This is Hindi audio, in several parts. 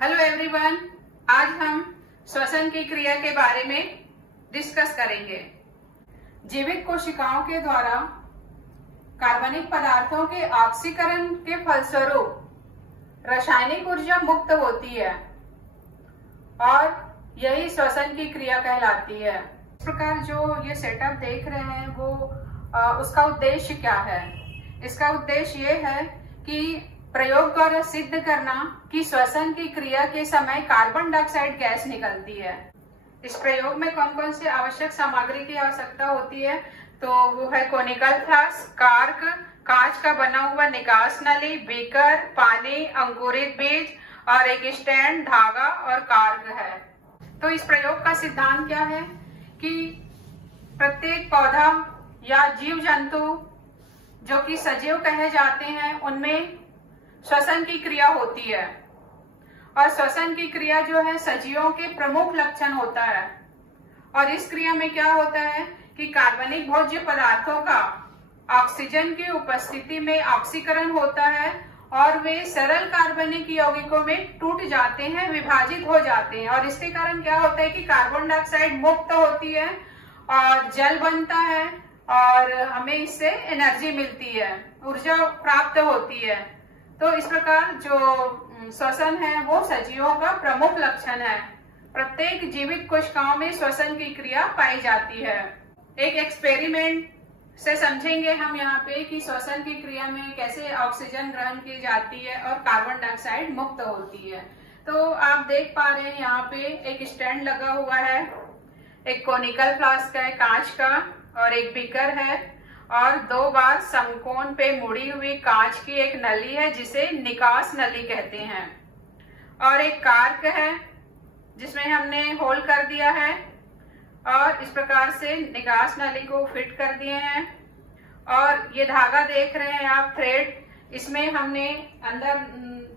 हेलो एवरीवन, आज हम श्वसन की क्रिया के बारे में डिस्कस करेंगे। जीवित कोशिकाओं के द्वारा कार्बनिक पदार्थों के ऑक्सीकरण के फलस्वरूप रासायनिक ऊर्जा मुक्त होती है और यही श्वसन की क्रिया कहलाती है। इस प्रकार जो ये सेटअप देख रहे हैं वो उसका उद्देश्य क्या है? इसका उद्देश्य ये है कि प्रयोग द्वारा सिद्ध करना कि श्वसन की क्रिया के समय कार्बन डाइऑक्साइड गैस निकलती है। इस प्रयोग में कौन कौन से आवश्यक सामग्री की आवश्यकता होती है? तो वो है कोनिकल फ्लास्क, कार्क, कांच का बना हुआ निकास नली, बीकर, पानी, अंकुरित बीज और एक स्टैंड, धागा और कार्क है। तो इस प्रयोग का सिद्धांत क्या है कि प्रत्येक पौधा या जीव जंतु जो कि सजीव कहे जाते हैं उनमें श्वसन की क्रिया होती है और श्वसन की क्रिया जो है सजीवों के प्रमुख लक्षण होता है। और इस क्रिया में क्या होता है कि कार्बनिक भोज्य पदार्थों का ऑक्सीजन की उपस्थिति में ऑक्सीकरण होता है और वे सरल कार्बनिक यौगिकों में टूट जाते हैं, विभाजित हो जाते हैं और इसके कारण क्या होता है कि कार्बन डाइऑक्साइड मुक्त होती है और जल बनता है और हमें इससे एनर्जी मिलती है, ऊर्जा प्राप्त होती है। तो इस प्रकार जो श्वसन है वो सजीवों का प्रमुख लक्षण है। प्रत्येक जीवित कोशिकाओं में श्वसन की क्रिया पाई जाती है। एक एक्सपेरिमेंट से समझेंगे हम यहाँ पे कि श्वसन की क्रिया में कैसे ऑक्सीजन ग्रहण की जाती है और कार्बन डाइऑक्साइड मुक्त होती है। तो आप देख पा रहे हैं यहाँ पे एक स्टैंड लगा हुआ है, एक कोनिकल फ्लास्क है कांच का और एक बीकर है और 2 बार समकोण पे मुड़ी हुई कांच की एक नली है जिसे निकास नली कहते हैं और एक कार्क है जिसमें हमने होल कर दिया है और इस प्रकार से निकास नली को फिट कर दिए हैं। और ये धागा देख रहे हैं आप, थ्रेड, इसमें हमने अंदर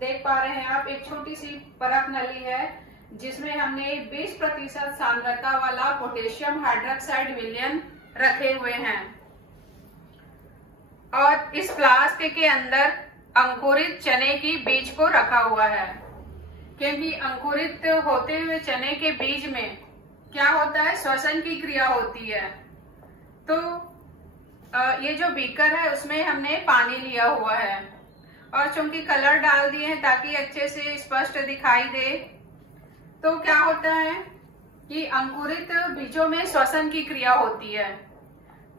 देख पा रहे हैं आप एक छोटी सी परत नली है जिसमें हमने 20% सांद्रता वाला पोटेशियम हाइड्रोक्साइड विलयन रखे हुए हैं और इस फ्लास्क के अंदर अंकुरित चने की बीज को रखा हुआ है, क्योंकि अंकुरित होते हुए चने के बीज में क्या होता है, श्वसन की क्रिया होती है। तो ये जो बीकर है उसमें हमने पानी लिया हुआ है और चूंकि कलर डाल दिए हैं ताकि अच्छे से स्पष्ट दिखाई दे। तो क्या होता है कि अंकुरित बीजों में श्वसन की क्रिया होती है।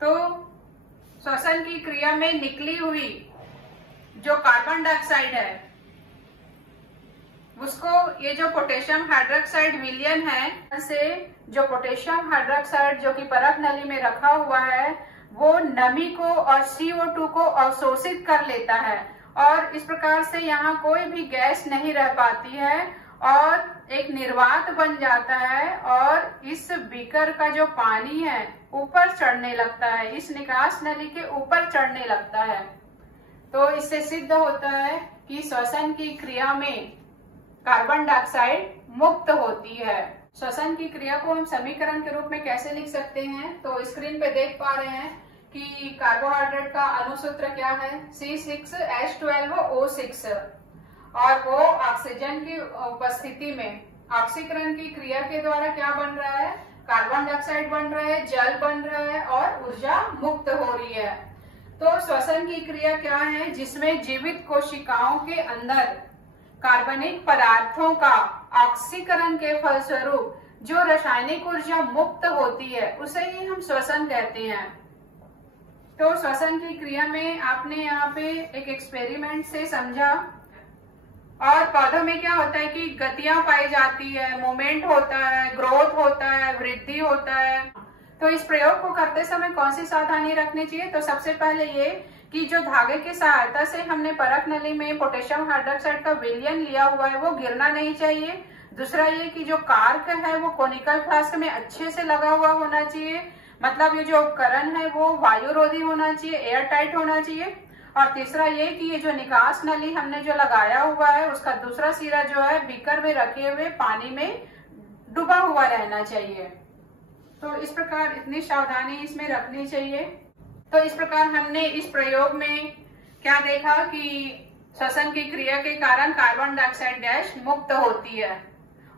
तो श्वसन की क्रिया में निकली हुई जो कार्बन डाइऑक्साइड है उसको ये जो पोटेशियम हाइड्रोक्साइड विलयन है से जो पोटेशियम हाइड्रोक्साइड जो कि परत नली में रखा हुआ है वो नमी को और CO2 को अवशोषित कर लेता है और इस प्रकार से यहाँ कोई भी गैस नहीं रह पाती है और एक निर्वात बन जाता है और इस बीकर का जो पानी है ऊपर चढ़ने लगता है, इस निकास नली के ऊपर चढ़ने लगता है। तो इससे सिद्ध होता है कि श्वसन की क्रिया में कार्बन डाइऑक्साइड मुक्त होती है। श्वसन की क्रिया को हम समीकरण के रूप में कैसे लिख सकते हैं? तो स्क्रीन पे देख पा रहे हैं कि कार्बोहाइड्रेट का अणुसूत्र क्या है, C6H12O6 और वो ऑक्सीजन की उपस्थिति में ऑक्सीकरण की क्रिया के द्वारा क्या बन रहा है, कार्बन डाइऑक्साइड बन रहा है, जल बन रहा है और ऊर्जा मुक्त हो रही है। तो श्वसन की क्रिया क्या है, जिसमें जीवित कोशिकाओं के अंदर कार्बनिक पदार्थों का ऑक्सीकरण के फलस्वरूप जो रासायनिक ऊर्जा मुक्त होती है उसे ही हम श्वसन कहते हैं। तो श्वसन की क्रिया में आपने यहाँ पे एक एक्सपेरिमेंट से समझा और पौधों में क्या होता है कि गतियां पाई जाती है, मूवमेंट होता है, ग्रोथ होता है, वृद्धि होता है। तो इस प्रयोग को करते समय कौन सी सावधानी रखनी चाहिए? तो सबसे पहले ये कि जो धागे की सहायता से हमने परत नली में पोटेशियम हाइड्रोक्साइड का विलयन लिया हुआ है वो गिरना नहीं चाहिए। दूसरा ये कि जो कार्क है वो कोनिकल फ्लास्क में अच्छे से लगा हुआ होना चाहिए, मतलब ये जो उपकरण है वो वायुरोधी होना चाहिए, एयर टाइट होना चाहिए। और तीसरा ये कि ये जो निकास नली हमने जो लगाया हुआ है उसका दूसरा सिरा जो है बीकर में रखे हुए पानी में डूबा हुआ रहना चाहिए। तो इस प्रकार इतनी सावधानी इसमें रखनी चाहिए। तो इस प्रकार हमने इस प्रयोग में क्या देखा कि श्वसन की क्रिया के कारण कार्बन डाइऑक्साइड गैस मुक्त होती है।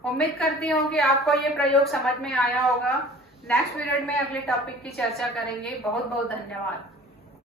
उम्मीद करती हूँ कि आपको ये प्रयोग समझ में आया होगा। नेक्स्ट पीरियड में अगले टॉपिक की चर्चा करेंगे। बहुत बहुत धन्यवाद।